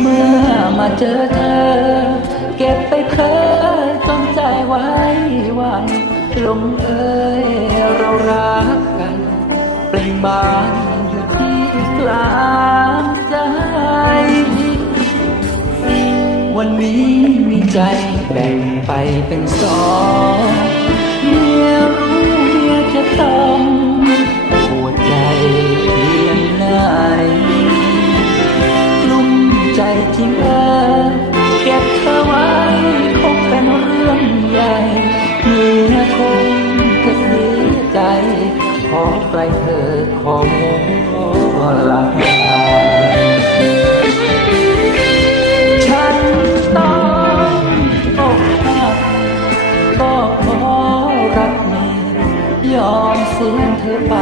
เมื่อมาเจอเธอ เก็บไปเพ้อต้อใจไว้วันลมเอ้ยเรารักกัน เปล่งบานอยู่ที่กลางใจ วันนี้มีใจแบ่งไปเป็นสอง ขอไกลเธอขอลาฉันต้องอกหักก็ขอรักเมียยอมเสียเธอไป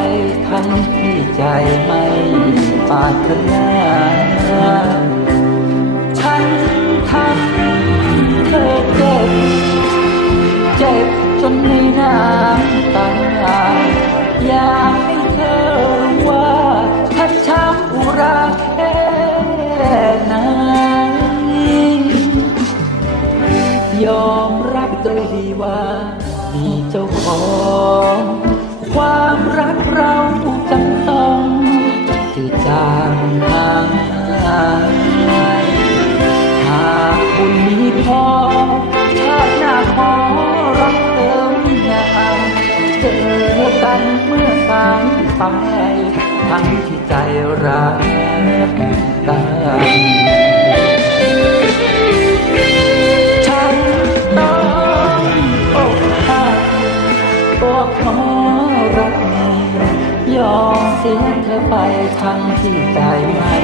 ทั้งที่ใจไม่ปรารถนา ยอมรับโดยดีว่ามีเจ้าของความรักเราจำต้องจืดจางหางหายหากบุญมีพอชาติหน้าขอรักเธอวินานเจอกันเมื่อสายไปทั้งที่ใจรักกัน องเสียเธอไปทั้งที่ใจไม่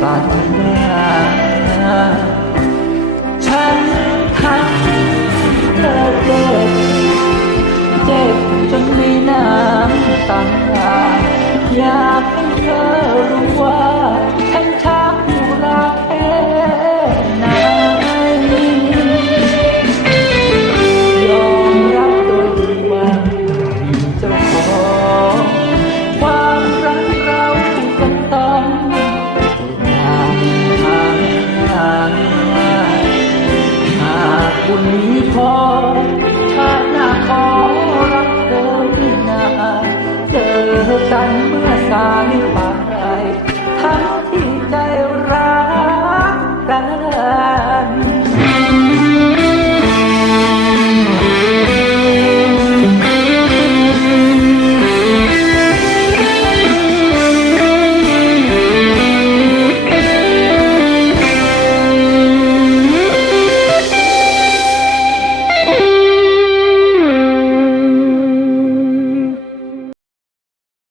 ปรารถนาาก